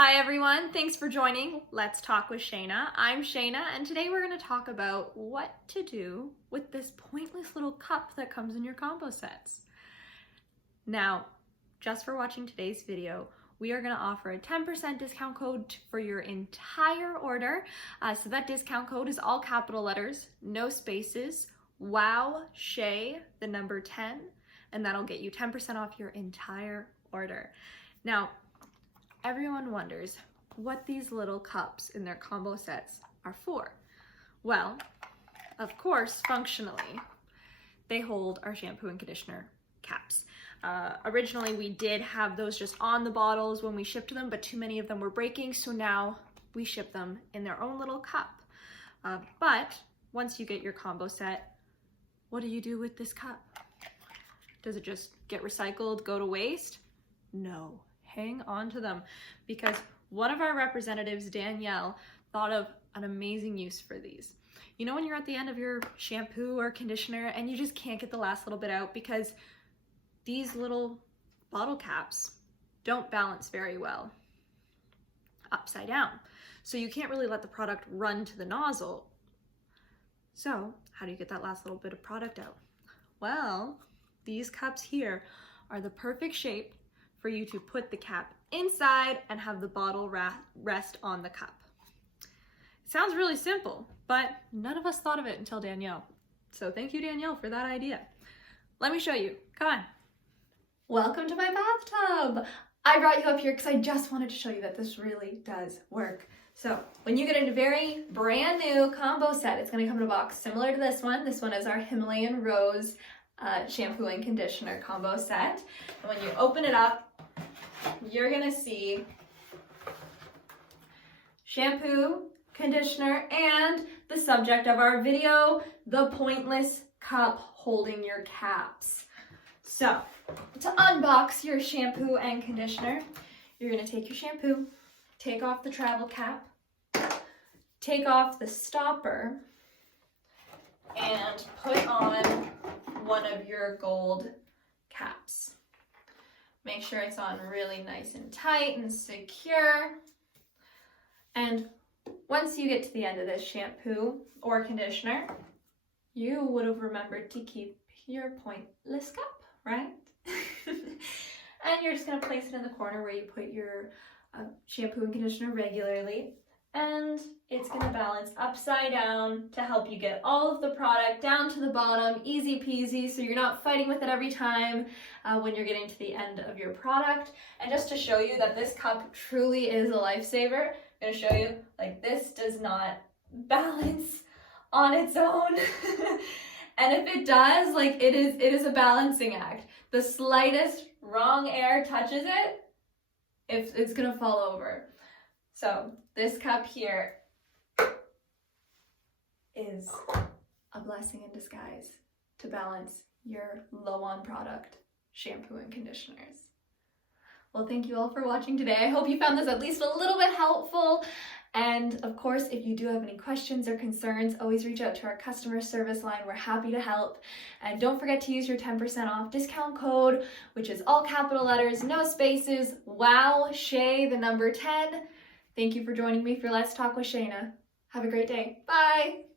Hi everyone, thanks for joining Let's Talk with Shayna. I'm Shayna and today we're going to talk about what to do with this pointless little cup that comes in your combo sets. Now, just for watching today's video, we are going to offer a 10% discount code for your entire order. So that discount code is all capital letters, no spaces, WOW Shay, the number 10, and that'll get you 10% off your entire order. Now, everyone wonders what these little cups in their combo sets are for. Well, of course, functionally, they hold our shampoo and conditioner caps. Originally, we did have those just on the bottles when we shipped them, but too many of them were breaking, so now we ship them in their own little cup. But once you get your combo set, what do you do with this cup? Does it just get recycled, go to waste? No. Hang on to them, because one of our representatives, Danielle, thought of an amazing use for these. You know when you're at the end of your shampoo or conditioner and you just can't get the last little bit out because these little bottle caps don't balance very well upside down. So you can't really let the product run to the nozzle. So how do you get that last little bit of product out? Well, these cups here are the perfect shape for you to put the cap inside and have the bottle rest on the cup. It sounds really simple, but none of us thought of it until Danielle. So thank you, Danielle, for that idea. Let me show you. Come on. Welcome to my bathtub. I brought you up here because I just wanted to show you that this really does work. So when you get a very brand new combo set, it's going to come in a box similar to this one. This one is our Himalayan Rose shampoo and conditioner combo set. And when you open it up, you're gonna see shampoo, conditioner, and the subject of our video, the pointless cup holding your caps. So to unbox your shampoo and conditioner, you're gonna take your shampoo, take off the travel cap, take off the stopper, and put on one of your gold caps. Make sure it's on really nice and tight and secure. And once you get to the end of this shampoo or conditioner, you would have remembered to keep your pointless cup, right? And you're just gonna place it in the corner where you put your shampoo and conditioner regularly. And it's gonna balance upside down to help you get all of the product down to the bottom, easy peasy, so you're not fighting with it every time when you're getting to the end of your product. And just to show you that this cup truly is a lifesaver, I'm gonna show you, like, this does not balance on its own. And if it does, like, it is a balancing act. The slightest wrong air touches it, it's gonna fall over. So this cup here is a blessing in disguise to balance your low on product shampoo and conditioners. Well, thank you all for watching today. I hope you found this at least a little bit helpful. And of course, if you do have any questions or concerns, always reach out to our customer service line. We're happy to help. And don't forget to use your 10% off discount code, which is all capital letters, no spaces, WOW Shay, the number 10. Thank you for joining me for Let's Talk with Shayna. Have a great day. Bye.